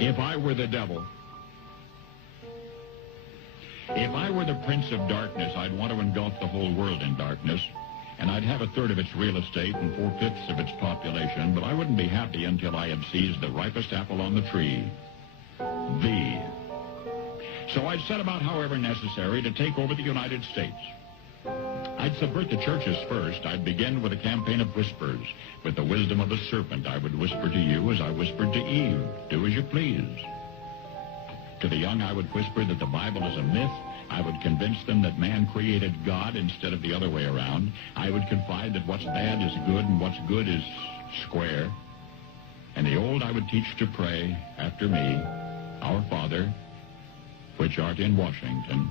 If I were the devil, if I were the prince of darkness, I'd want to engulf the whole world in darkness, and I'd have a third of its real estate and 4/5 of its population, but I wouldn't be happy until I had seized the ripest apple on the tree. So I'd set about, however necessary, to take over the United States. I'd subvert the churches first. I'd begin with a campaign of whispers. With the wisdom of the serpent, I would whisper to you as I whispered to Eve, do as you please. To the young, I would whisper that the Bible is a myth. I would convince them that man created God instead of the other way around. I would confide that what's bad is good and what's good is square. And the old I would teach to pray after me, Our Father, which art in Washington.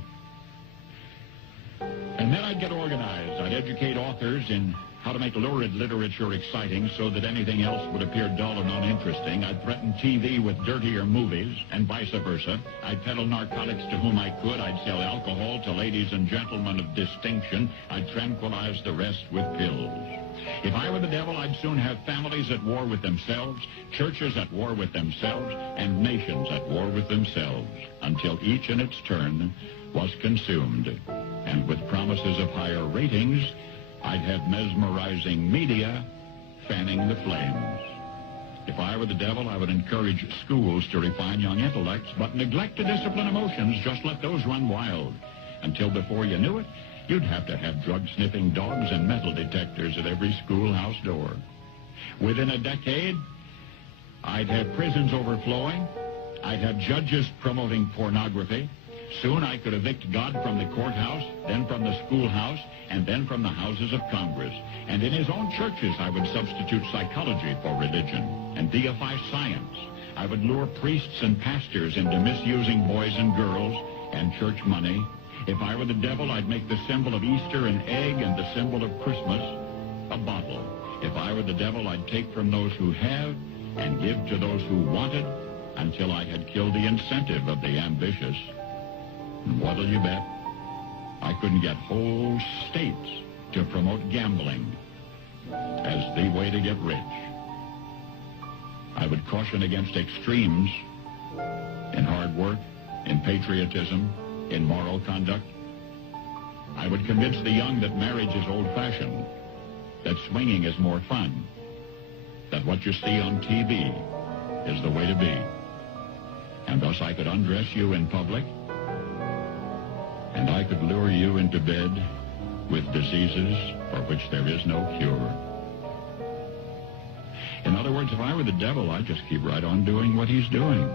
And then I'd get organized. I'd educate authors in how to make lurid literature exciting so that anything else would appear dull and uninteresting. I'd threaten TV with dirtier movies and vice versa. I'd peddle narcotics to whom I could. I'd sell alcohol to ladies and gentlemen of distinction. I'd tranquilize the rest with pills. If I were the devil, I'd soon have families at war with themselves, churches at war with themselves, and nations at war with themselves, until each in its turn was consumed. And with promises of higher ratings, I'd have mesmerizing media fanning the flames. If I were the devil, I would encourage schools to refine young intellects, but neglect to discipline emotions. Just let those run wild. Until before you knew it, you'd have to have drug-sniffing dogs and metal detectors at every schoolhouse door. Within a decade, I'd have prisons overflowing. I'd have judges promoting pornography. Soon I could evict God from the courthouse, then from the schoolhouse, and then from the houses of Congress. And in his own churches, I would substitute psychology for religion and deify science. I would lure priests and pastors into misusing boys and girls and church money. If I were the devil, I'd make the symbol of Easter an egg and the symbol of Christmas a bottle. If I were the devil, I'd take from those who have and give to those who wanted until I had killed the incentive of the ambitious. And what'll you bet? I couldn't get whole states to promote gambling as the way to get rich. I would caution against extremes in hard work, in patriotism, in moral conduct. I would convince the young that marriage is old-fashioned, that swinging is more fun, that what you see on TV is the way to be. And thus I could undress you in public, and I could lure you into bed with diseases for which there is no cure. In other words, if I were the devil, I'd just keep right on doing what he's doing.